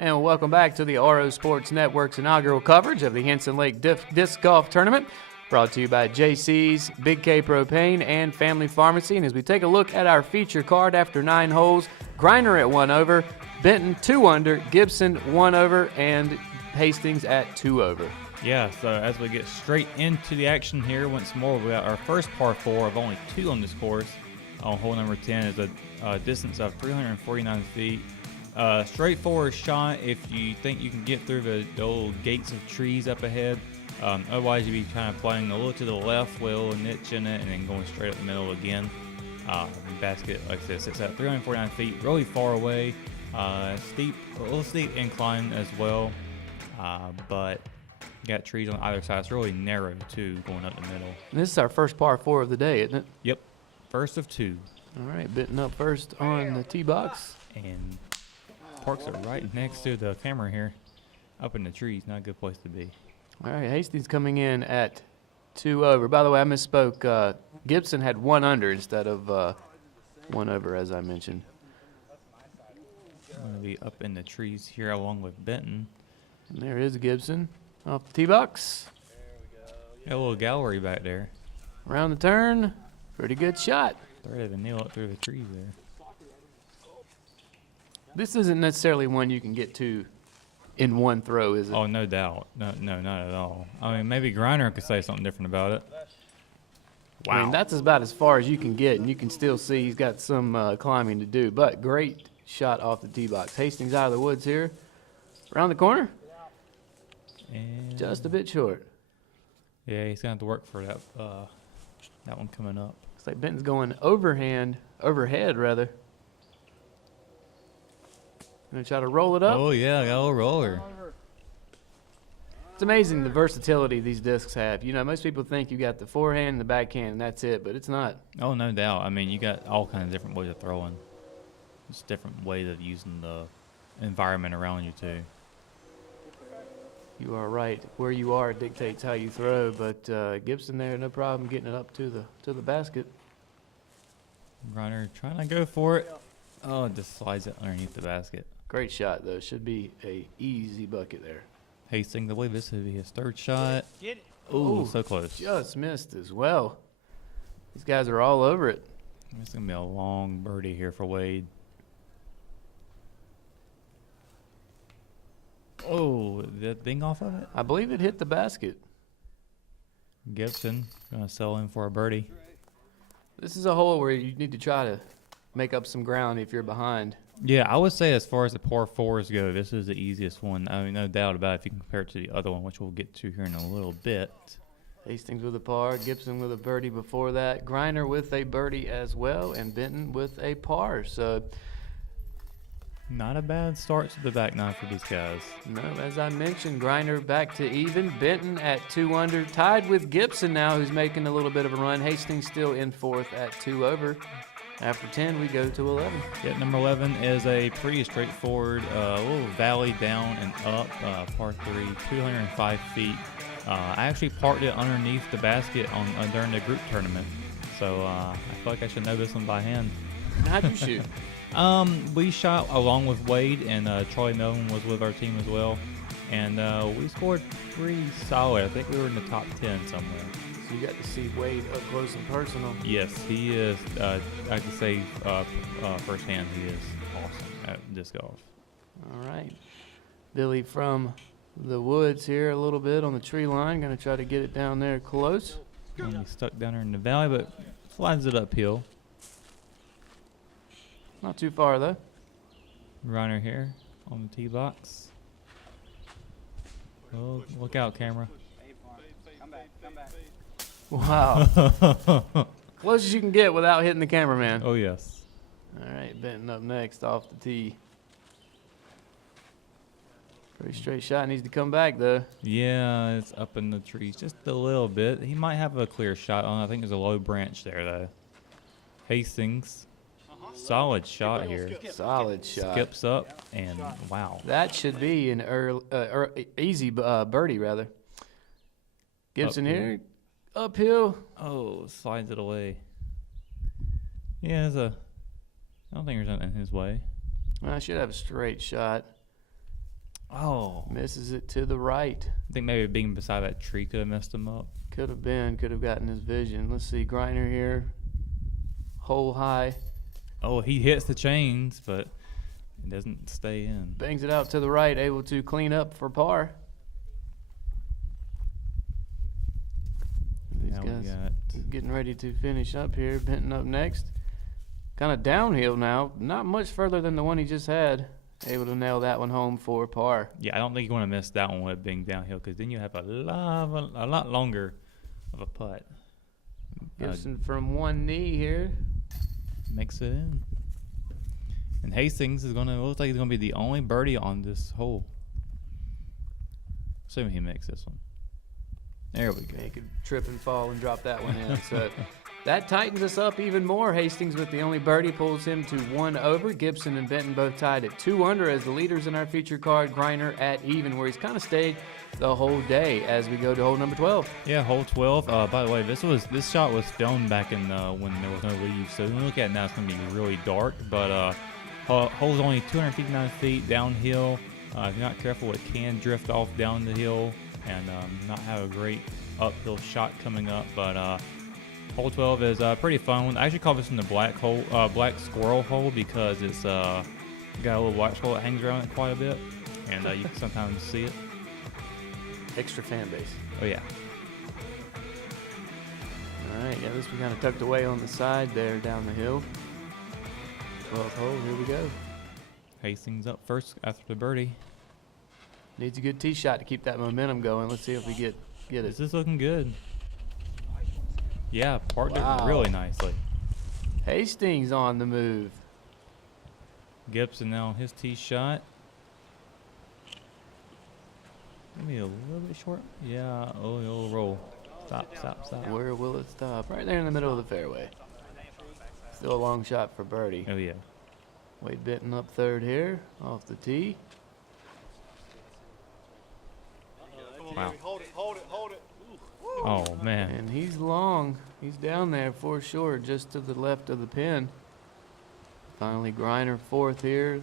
And welcome back to the RO Sports Network's inaugural coverage of the Hinson Lake Disc Golf Tournament, brought to you by JC's, Big K Propane, and Family Pharmacy. And as we take a look at our feature card after 9 holes, Greiner at 1 over, Benton 2 under, Gibson 1 over, and Hastings at 2 over. Yeah, so as we get straight into the action here once more, we got our first par 4 of only 2 on this course. On hole number 10 is a distance of 349 feet. Straightforward shot if you think you can get through the old gates of trees up ahead. Otherwise, you'd be kind of playing a little to the left with a little niche in it and then going straight up the middle again. The basket, like I said, sits at 349 feet, really far away. A little steep incline as well, but you got trees on either side. It's really narrow, too, going up the middle. And this is our first par 4 of the day, isn't it? Yep, first of 2. All right, Benton up first on the tee box. And parks are right next to the camera here, up in the trees. Not a good place to be. All right, Hastings coming in at 2 over. By the way, I misspoke. Gibson had 1 under instead of 1 over, as I mentioned. I'm going to be up in the trees here along with Benton. And there is Gibson off the tee box. Got a little gallery back there. Around the turn. Pretty good shot. Ready to nail it through the trees there. This isn't necessarily one you can get to in one throw, is it? Oh, no doubt. No, not at all. I mean, maybe Greiner could say something different about it. Wow. I mean, that's about as far as you can get, and you can still see he's got some climbing to do. But great shot off the tee box. Hastings out of the woods here. Around the corner. And Just a bit short. yeah, he's going to have to work for that one coming up. Looks like Benton's going overhead rather. Gonna try to roll it up. Oh, yeah, got a little roller. It's amazing the versatility these discs have. You know, most people think you got the forehand and the backhand, and that's it, but it's not. Oh, no doubt. I mean, you got all kinds of different ways of throwing. Just different ways of using the environment around you, too. You are right. Where you are dictates how you throw, but Gibson there, no problem getting it up to the basket. Greiner trying to go for it. Oh, it just slides it underneath the basket. Great shot, though. Should be a easy bucket there. Hastings, I believe this would be his 3rd shot. Get it. Ooh, so close. Just missed as well. These guys are all over it. It's going to be a long birdie here for Wade. Oh, did that ding off of it? I believe it hit the basket. Gibson going to sell in for a birdie. This is a hole where you need to try to make up some ground if you're behind. Yeah, I would say as far as the par 4s go, this is the easiest one. I mean, no doubt about it if you compare it to the other one, which we'll get to here in a little bit. Hastings with a par, Gibson with a birdie before that, Greiner with a birdie as well, and Benton with a par. So not a bad start to the back nine for these guys. no, as I mentioned, Greiner back to even. Benton at 2 under, tied with Gibson now, who's making a little bit of a run. Hastings still in 4th at 2 over. After 10, we go to 11. Yeah, number 11 is a pretty straightforward, little valley down and up, par 3, 205 feet. I actually parked it underneath the basket during the group tournament, so I feel like I should know this one by hand. How'd you shoot? We shot along with Wade, and Charlie Melvin was with our team as well, and we scored pretty solid. I think we were in the top 10 somewhere. So you got to see Wade up close and personal. Yes, he is. I can say firsthand he is awesome at disc golf. All right. Billy from the woods here a little bit on the tree line. Going to try to get it down there close. And he's stuck down there in the valley, but slides it uphill. Not too far, though. Greiner here on the tee box. Oh, look out, camera. Wow. Close as you can get without hitting the cameraman. Oh, yes. All right, Benton up next off the tee. Pretty straight shot. Needs to come back, though. Yeah, it's up in the trees just a little bit. He might have a clear shot on. I think there's a low branch there, though. Hastings. Solid shot here. Solid shot. Skips up, and wow. That should be an easy birdie, rather. Gibson here. Uphill. Oh, slides it away. Yeah, I don't think there's nothing in his way. Well, I should have a straight shot. Oh. Misses it to the right. I think maybe being beside that tree could have messed him up. Could have gotten his vision. Let's see, Greiner here. Hole high. Oh, he hits the chains, but it doesn't stay in. Bangs it out to the right, able to clean up for par. These Now guys we got getting ready to finish up here. Benton up next. Kind of downhill now. Not much further than the one he just had. Able to nail that one home for par. Yeah, I don't think you want to miss that one with it being downhill because then you have a lot longer of a putt. Gibson from one knee here. Makes it in. And Hastings is looks like he's gonna be the only birdie on this hole. Assuming he makes this one. There we go. He could trip and fall and drop that one in. So that tightens us up even more. Hastings with the only birdie pulls him to 1 over. Gibson and Benton both tied at 2 under as the leaders in our feature card. Greiner at even, where he's kind of stayed the whole day as we go to hole number 12. Yeah, hole 12. By the way, this shot was filmed back in when there was no leaves. So when we look at it now, it's gonna be really dark. But hole's only 259 feet downhill. If you're not careful, it can drift off down the hill and not have a great uphill shot coming up. But hole 12 is a pretty fun one. I actually call this one the black squirrel hole because it's got a little white squirrel that hangs around it quite a bit, and you can sometimes see it. Extra fan base. Oh yeah. All right, yeah, this one kind of tucked away on the side there down the hill. 12th hole, here we go. Hastings up first after the birdie. Needs a good tee shot to keep that momentum going. Let's see if we get This it. is looking good. Yeah, parked Wow. it really nicely. Hastings on the move. Gibson now on his tee shot. Maybe a little bit short. Yeah, oh, it'll roll. Stop. Where will it stop? Right there in the middle of the fairway. Still a long shot for birdie. Oh yeah. Wade Benton up third here, off the tee. Wow. Hold it. Oh man. And he's long. He's down there for sure, just to the left of the pin. Finally, Greiner fourth here.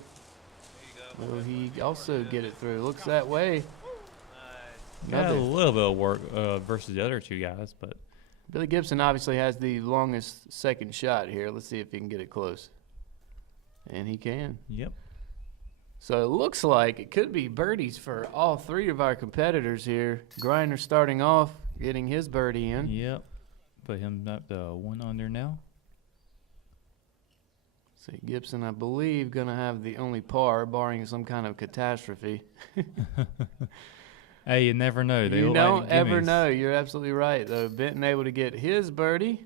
Will he also get it through? Looks that way. Got a little bit of work versus the other two guys, but Billy Gibson obviously has the longest second shot here. Let's see if he can get it close. And he can. yep. So it looks like it could be birdies for all three of our competitors here. Greiner starting off, getting his birdie in. Yep. Put him up to 1 under now. See, Gibson, I believe, going to have the only par, barring some kind of catastrophe. Hey, you never know. They You look don't like ever gimmies. know. You're absolutely right, though. Benton able to get his birdie.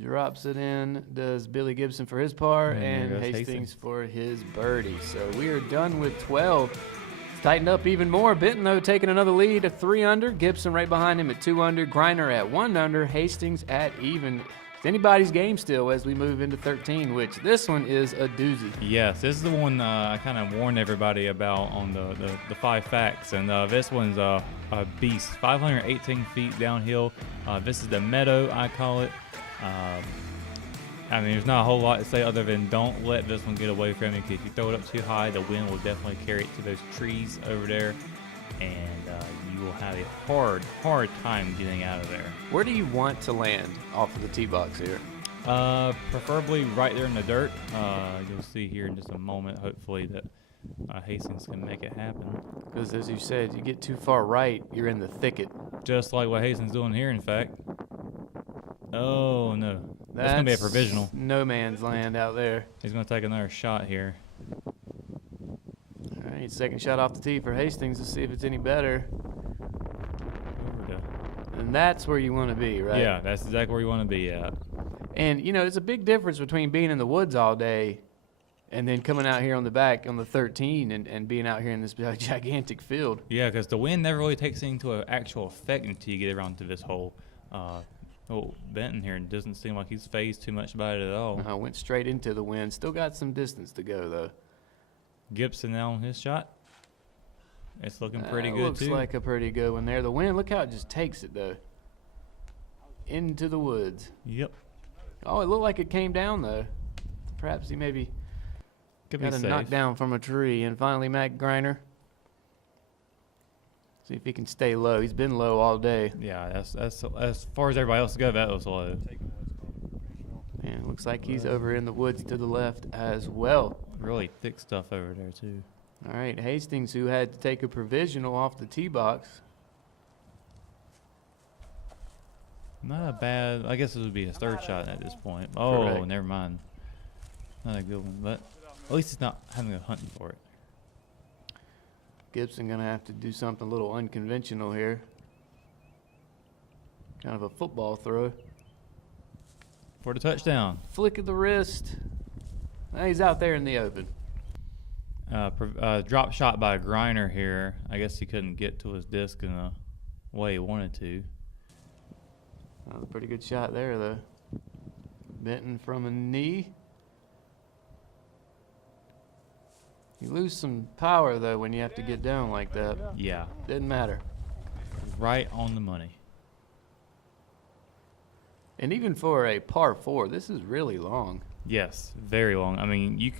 Drops it in, does Billy Gibson for his par, And there and goes Hastings Hastings. for his birdie. So we are done with 12. It's tightened up even more. Benton, though, taking another lead at 3 under. Gibson right behind him at 2 under. Greiner at 1 under. Hastings at even. It's anybody's game still as we move into 13, which this one is a doozy. Yes, this is the one I kind of warned everybody about on the 5 facts, and this one's a beast. 518 feet downhill. This is the meadow, I call it. I mean, there's not a whole lot to say other than don't let this one get away from you, because if you throw it up too high, the wind will definitely carry it to those trees over there, and you will have a hard time getting out of there. Where do you want to land off of the tee box here? Preferably right there in the dirt. You'll see here in just a moment, hopefully, that Hastings can make it happen. Because as you said, you get too far right, you're in the thicket. Just like what Hastings doing here, in fact. Oh, no. That's going to be a provisional. No man's land out there. He's going to take another shot here. All right, second shot off the tee for Hastings. Let's see if it's any better. Over to- And that's where you want to be, right? Yeah, that's exactly where you want to be at. And, you know, it's a big difference between being in the woods all day and then coming out here on the back on the 13 and being out here in this gigantic field. Yeah, because the wind never really takes into an actual effect until you get around to this hole. Benton here doesn't seem like he's phased too much about it at all. Went straight into the wind. Still got some distance to go, though. Gibson now on his shot. It's looking pretty good, looks too. Looks like a pretty good one there. The wind, look how it just takes it, though. Into the woods. Yep. Oh, it looked like it came down, though. Perhaps he maybe Could Got be a safe. knockdown from a tree. And finally, Matt Greiner. See if he can stay low. He's been low all day. Yeah, that's as far as everybody else go. That was low. And looks like he's over in the woods to the left as well. Really thick stuff over there too. All right, Hastings, who had to take a provisional off the tee box. Not a bad. I guess it would be his third shot at this point. Oh, Correct. never mind. Not a good one, but at least he's not having to go hunting for it. Gibson gonna have to do something a little unconventional here. Kind of a football throw. For the touchdown. Flick of the wrist. Now he's out there in the open. Drop shot by Greiner here. I guess he couldn't get to his disc in the way he wanted to. That was a pretty good shot there, though. Benton from a knee. You lose some power, though, when you have to get down like that. Yeah, Didn't matter. right on the money. And even for a par 4, this is really long. Yes, very long. I mean,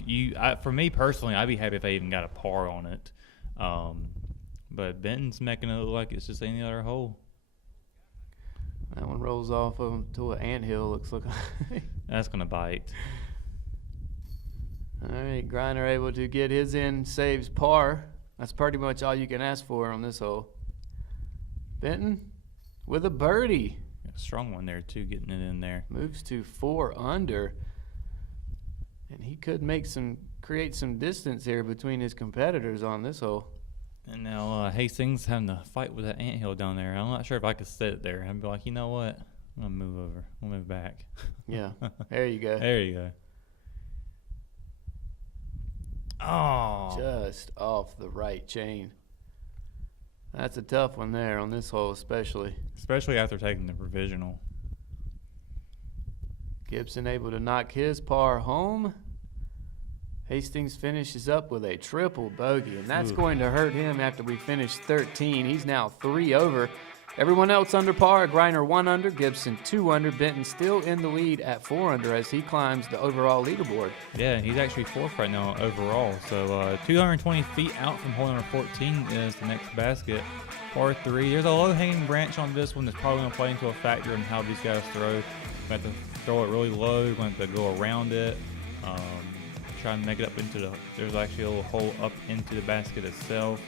for me personally, I'd be happy if I even got a par on it. But Benton's making it look like it's just any other hole. That one rolls off to an anthill, looks like. That's gonna bite. All right, Greiner able to get his in, saves par. That's pretty much all you can ask for on this hole. Benton with a birdie. A strong one there too, getting it in there. Moves to 4 under. And he could create some distance here between his competitors on this hole. And now Hastings having to fight with that anthill down there. I'm not sure if I could sit there. I'd be like, you know what? I'm gonna move over. We'll move back. Yeah, there you go. There you go. Oh, Just off the right chain. That's a tough one there on this hole especially. especially after taking the provisional. Gibson able to knock his par home. Hastings finishes up with a triple bogey, and that's Ooh. going to hurt him after we finish 13. He's now 3 over. Everyone else under par. Greiner 1 under, Gibson 2 under. Benton still in the lead at 4 under as he climbs the overall leaderboard. Yeah, he's actually 4th right now overall. So 220 feet out from hole number 14 is the next basket. Par 3. There's a low-hanging branch on this one that's probably going to play into a factor in how these guys throw. We have to throw it really low. We're going to have to go around it. Try and make it up into the. There's actually a little hole up into the basket itself.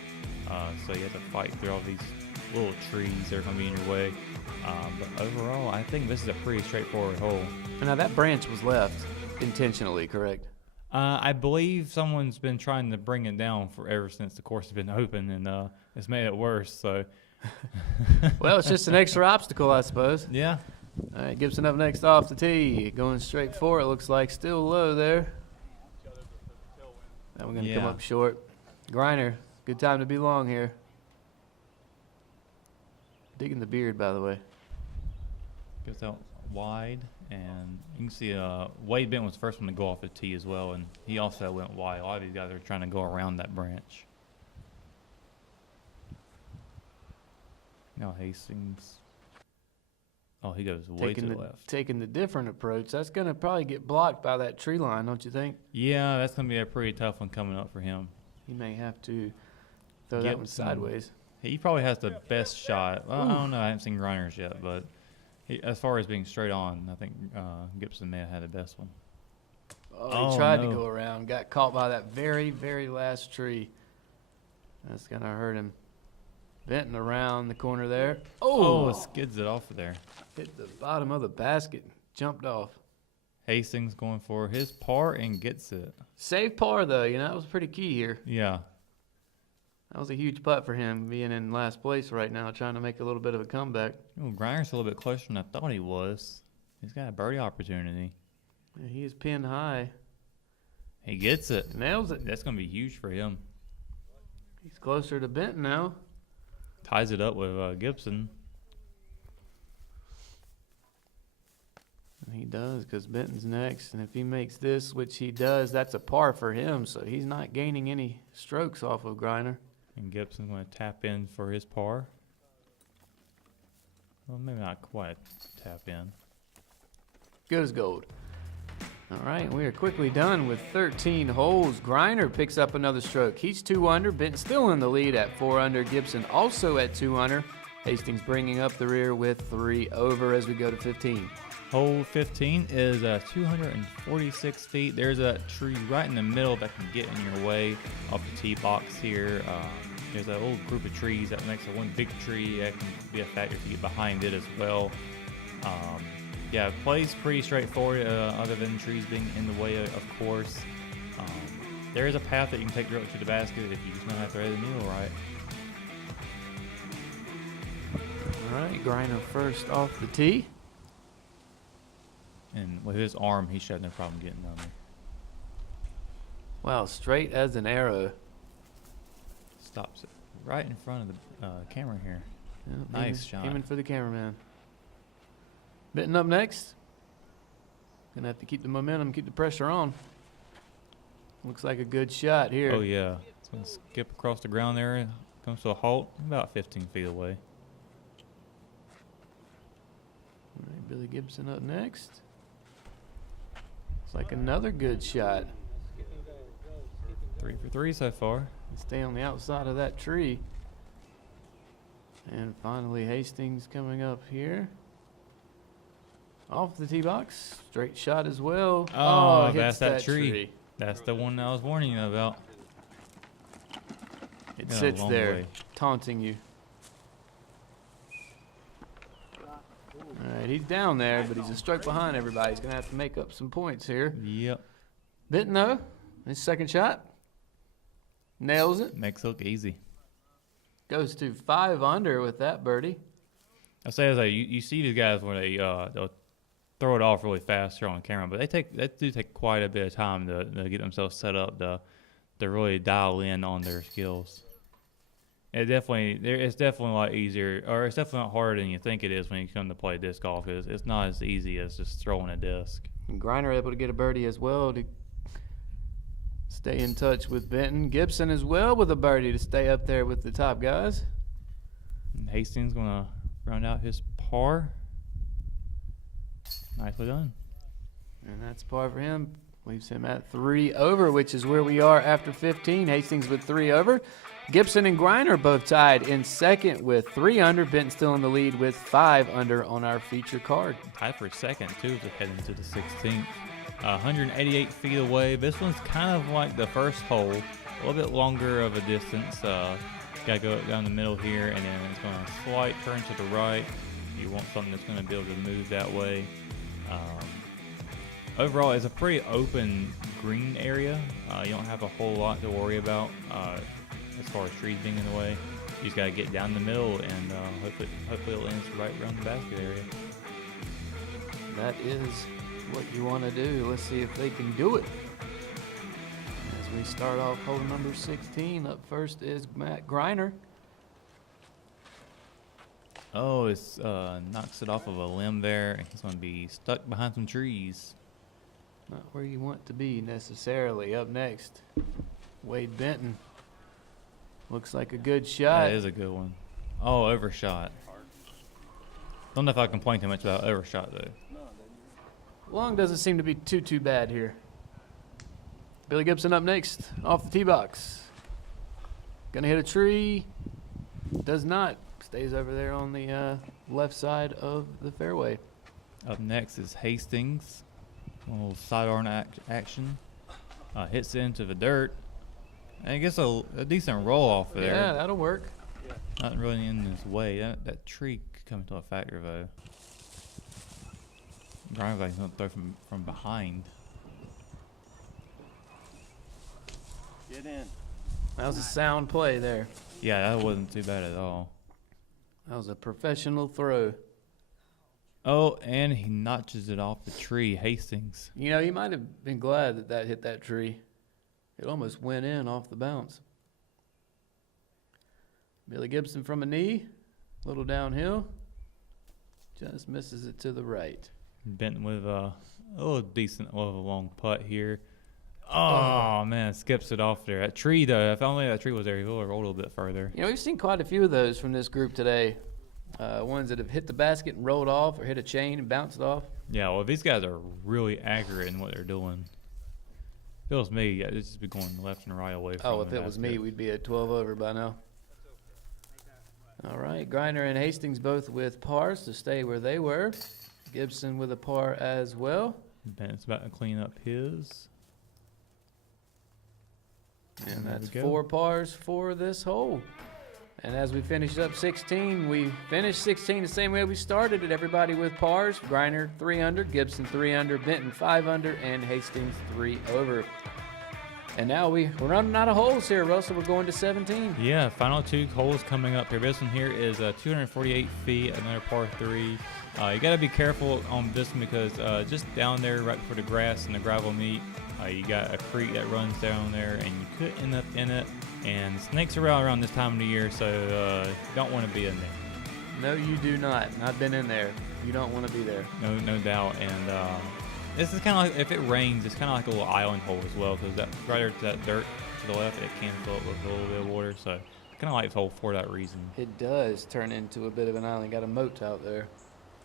So you have to fight through all these little trees that are going to be in your way. But overall, I think this is a pretty straightforward hole. Now that branch was left intentionally, correct? I believe someone's been trying to bring it down for ever since the course has been open, and it's made it worse. So, Well, it's just an extra obstacle, I suppose. yeah, All right, Gibson up next off the tee. Going straight for it, looks like still low there. That one going to come Yeah. up short. Greiner, good time to be long here. Digging the beard, by the way. goes out wide, and you can see Wade Benton was the first one to go off the tee as well, and he also went wide. A lot of these guys are trying to go around that branch. Now Hastings. Oh, he goes way to the left. Taking the different approach. That's going to probably get blocked by that tree line, don't you think? Yeah, that's going to be a pretty tough one coming up for him. He may have to throw that one Gibson. sideways. He probably has the best shot. Well, I don't know. I haven't seen Greiner's yet, but as far as being straight on, I think Gibson may have had the best one. Oh, he tried to go around. Got caught by that very, very last tree. That's going to hurt him. Benton around the corner there. Oh, it skids it off of there. Hit the bottom of the basket. Jumped off. Hastings going for his par and gets it. Save par, though. You know, that was pretty key here. Yeah. That was a huge putt for him, being in last place right now, trying to make a little bit of a comeback. Well, Greiner's a little bit closer than I thought he was. He's got a birdie opportunity. Yeah, he is pinned high. He gets it. Nails it. That's going to be huge for him. He's closer to Benton now. Ties it up with Gibson. And he does, because Benton's next. And if he makes this, which he does, that's a par for him. So he's not gaining any strokes off of Greiner. And Gibson's going to tap in for his par. Well, maybe not quite tap in. Good as gold. All right, we are quickly done with 13 holes. Greiner picks up another stroke. He's 2 under. Benton still in the lead at 4 under. Gibson also at 2 under. Hastings bringing up the rear with 3 over as we go to 15. Hole 15 is 246 feet. There's a tree right in the middle that can get in your way off the tee box here. There's a little group of trees that makes one big tree that can be a factor if you get behind it as well. Yeah, play's pretty straightforward other than trees being in the way, of course. There is a path that you can take directly to the basket if you just know how to thread the needle right. All right, Greiner first off the tee. And with his arm, he should have no problem getting down there. Wow, straight as an arrow. Stops it right in front of the camera here. Yep, Nice shot. Aiming for the cameraman. Benton up next. Gonna have to keep the momentum, keep the pressure on. Looks like a good shot here. Oh yeah, it's gonna skip across the ground there. Comes to a halt about 15 feet away. All right, Billy Gibson up next. It's like another good shot. 3 for 3 so far. Stay on the outside of that tree. And finally Hastings coming up here. Off the tee box. Straight shot as well. Oh, hits that's that tree. That's the one I was warning you about. It Yeah, sits long there, way. taunting you. All right, he's down there, but he's a stroke behind everybody. He's going to have to make up some points here. Yep. Benton, though, his second shot. Nails it. Makes it look easy. Goes to 5 under with that birdie. I say as you see these guys when they'll throw it off really fast here on camera, but they do take quite a bit of time to get themselves set up to really dial in on their skills. It's definitely a lot easier, or it's definitely not harder than you think it is when you come to play disc golf. It's not as easy as just throwing a disc. And Greiner able to get a birdie as well to stay in touch with Benton. Gibson as well with a birdie to stay up there with the top guys. And Hastings gonna round out his par. Nicely done. And that's par for him. Leaves him at 3 over, which is where we are after 15. Hastings with 3 over. Gibson and Greiner both tied in second with 3 under. Benton still in the lead with 5 under on our feature card. Tied for second, too, to head into the 16th. 188 feet away. This one's kind of like the first hole. A little bit longer of a distance. Got to go down the middle here, and then it's going to slight turn to the right. You want something that's going to be able to move that way. Overall, it's a pretty open green area. You don't have a whole lot to worry about as far as trees being in the way. You just got to get down the middle, and hopefully it'll end right around the basket area. That is what you want to do. Let's see if they can do it. As we start off hole number 16, up first is Matt Greiner. Oh, it's knocks it off of a limb there, and he's going to be stuck behind some trees. Not where you want to be necessarily. Up next, Wade Benton. Looks like a good shot. That is a good one. Oh, overshot. Don't know if I complain too much about overshot, though. Long doesn't seem to be too bad here. Billy Gibson up next, off the tee box. Gonna hit a tree. Does not. Stays over there on the left side of the fairway. Up next is Hastings. A little sidearm action. Hits into the dirt. And gets a decent roll off there. Yeah, that'll work. Not really in his way. That tree could come into a factor, though. Brian's like going to throw from behind. Get in. That was a sound play there. Yeah, that wasn't too bad at all. That was a professional throw. Oh, and he notches it off the tree. Hastings. You know, you might have been glad that hit that tree. It almost went in off the bounce. Billy Gibson from a knee, a little downhill. Just misses it to the right. Benton with a little decent of a long putt here. Oh, man, skips it off there. That tree, though, if only that tree was there, he would have rolled a little bit further. You know, we've seen quite a few of those from this group today. Ones that have hit the basket and rolled off or hit a chain and bounced off. Yeah, well, these guys are really accurate in what they're doing. If it was me, yeah, this just be going left and right away from Oh, if the it was me, basket. we'd be at 12 over by now. All right, Greiner and Hastings both with pars to stay where they were. Gibson with a par as well. Benton's about to clean up his. And There that's we go. 4 pars for this hole. And as we finish up 16, we finished 16 the same way we started it. Everybody with pars. Greiner 3 under, Gibson 3 under, Benton 5 under, and Hastings 3 over. And now we're running out of holes here, Russell. We're going to 17. Yeah, final 2 holes coming up here. This one here is 248 feet, another par 3. You got to be careful on this one because just down there right before the grass and the gravel meet, you got a creek that runs down there, and you could end up in it. And snakes are out around this time of the year, so you don't want to be in there. No, you do not. And I've been in there. You don't want to be there. No doubt. And this is kind of like, if it rains, it's kind of like a little island hole as well, because that right there to that dirt to the left, it can fill up with a little bit of water. So I kind of like this hole for that reason. It does turn into a bit of an island. Got a moat out there.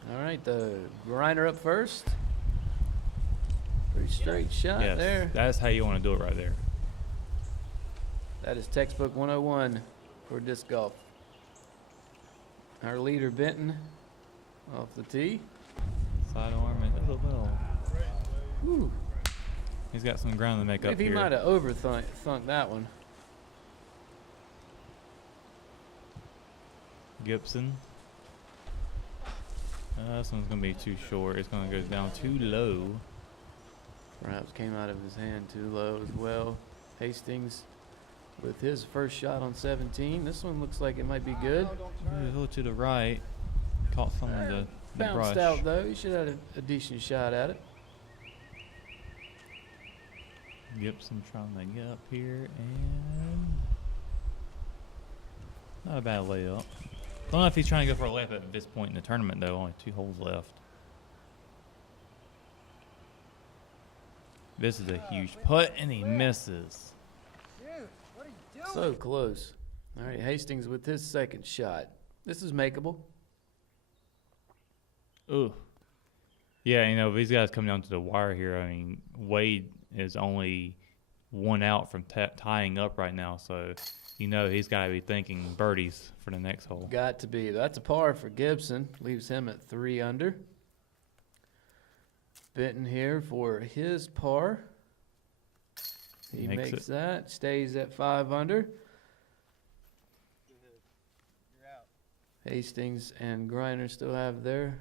All right, the Greiner up first. Pretty straight shot Yes, there. that's how you want to do it right there. That is textbook 101 for disc golf. Our leader, Benton, off the tee. Side arm and a little. Whew. He's got some ground to make up Maybe he here. might have overthunk that one. Gibson. This one's going to be too short. It's going to go down too low. Perhaps came out of his hand too low as well. Hastings with his first shot on 17. This one looks like it might be good. A little to the right. Caught some of the Bounced brush. out though. You should have had a decent shot at it. Gibson trying to get up here, and not a bad layup. Don't know if he's trying to go for a layup at this point in the tournament, though. Only 2 holes left. This is a huge putt, and he misses. So close. All right, Hastings with his second shot. This is makeable. Ooh. Yeah, you know, these guys come down to the wire here. I mean, Wade is only 1 out from tying up right now, so you know he's got to be thinking birdies for the next hole. Got to be. That's a par for Gibson. Leaves him at 3 under. Benton here for his par. He makes that. Stays at 5 under. Hastings and Greiner still have their.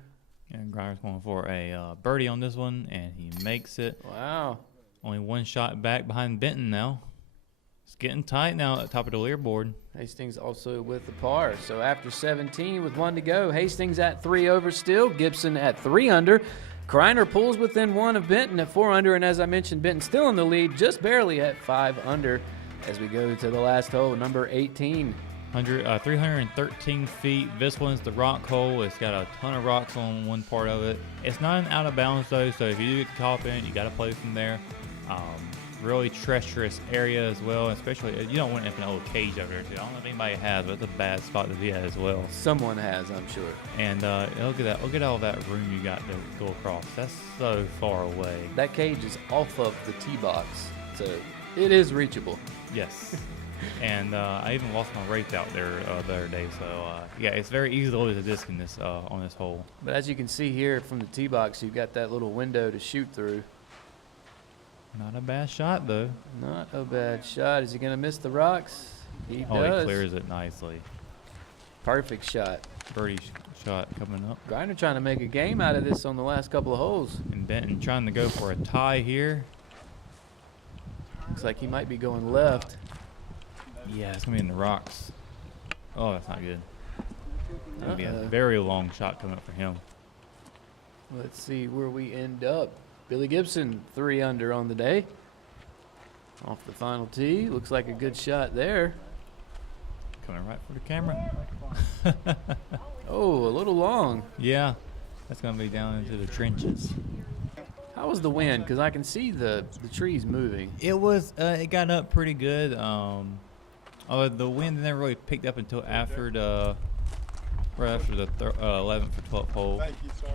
And Greiner's going for a birdie on this one, and he makes it. Wow. Only 1 shot back behind Benton now. It's getting tight now at the top of the leaderboard. Hastings also with the par. So after 17 with 1 to go, Hastings at 3 over still. Gibson at 3 under. Greiner pulls within 1 of Benton at 4 under. And as I mentioned, Benton still in the lead, just barely at 5 under as we go to the last hole, number 18. 313 feet. This one's the rock hole. It's got a ton of rocks on one part of it. It's not an out of bounds though, so if you do get caught in it, you got to play from there. Really treacherous area as well, especially you don't want to have an old cage over there too. I don't know if anybody has, but it's a bad spot to be at as well. Someone has, I'm sure. And look at that! Look at all that room you got to go across. That's so far away. That cage is off of the tee box, so it is reachable. Yes. And I even lost my wraith out there the other day, so yeah, it's very easy to lose a disc in this on this hole. But as you can see here from the tee box, you've got that little window to shoot through. Not a bad shot though. Not a bad shot. Is he going to miss the rocks? He Oh, does. he clears it nicely. Perfect shot. Birdie shot coming up. Greiner trying to make a game out of this on the last couple of holes. And Benton trying to go for a tie here. Looks like he might be going left. Yeah, it's gonna be in the rocks. Oh, that's not good. That'll be a Uh-oh. very long shot coming up for him. Let's see where we end up. Billy Gibson 3 under on the day. Off the final tee. Looks like a good shot there. Coming right for the camera. Oh, a little long. Yeah, that's gonna be down into the trenches. How was the wind? Because I can see the trees moving. It was. It got up pretty good. The wind never really picked up until after the right after the 11th or 12th hole. Thank you, sir.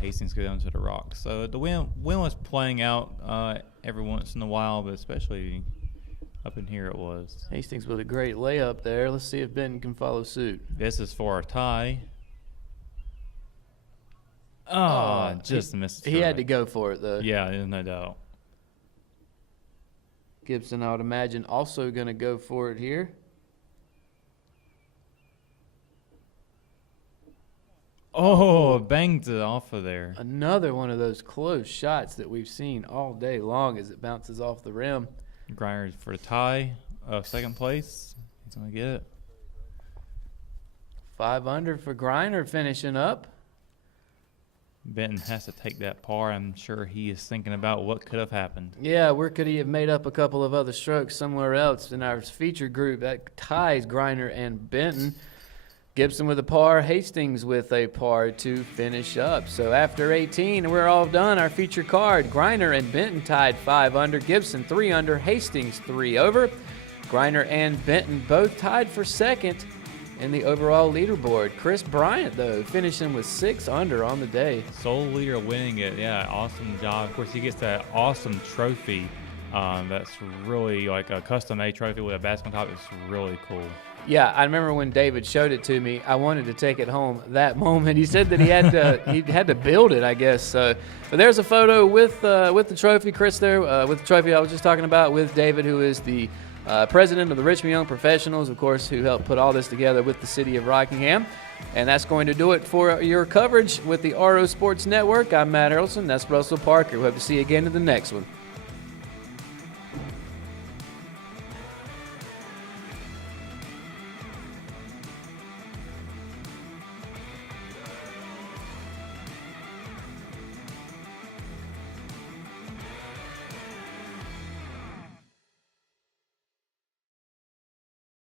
Hastings go down to the rocks. So the wind was playing out every once in a while, but especially up in here it was. Hastings with a great layup there. Let's see if Benton can follow suit. This is for our tie. Just missed. He had to go for it, though. Yeah, there's no doubt. Gibson, I would imagine, also going to go for it here. Oh, banged it off of there. Another one of those close shots that we've seen all day long as it bounces off the rim. Greiner for the tie, second place. He's going to get it. 5 under for Greiner finishing up. Benton has to take that par. I'm sure he is thinking about what could have happened. Yeah, where could he have made up a couple of other strokes somewhere else in our feature group? That ties Greiner and Benton. Gibson with a par, Hastings with a par to finish up. So after 18, we're all done. Our feature card, Greiner and Benton tied 5 under, Gibson 3 under, Hastings 3 over. Greiner and Benton both tied for second in the overall leaderboard. Chris Bryant, though, finishing with 6 under on the day. Sole leader winning it. Yeah, awesome job. Of course, he gets that awesome trophy. That's really like a custom-made trophy with a basketball top. It's really cool. Yeah, I remember when David showed it to me. I wanted to take it home that moment. He said that he had to build it, I guess. But there's a photo with the trophy, Chris. There with the trophy I was just talking about with David, who is the president of the Richmond Young Professionals, of course, who helped put all this together with the city of Rockingham. And that's going to do it for your coverage with the RO Sports Network. I'm Matt Harrelson. That's Russell Parker. We hope to see you again in the next one.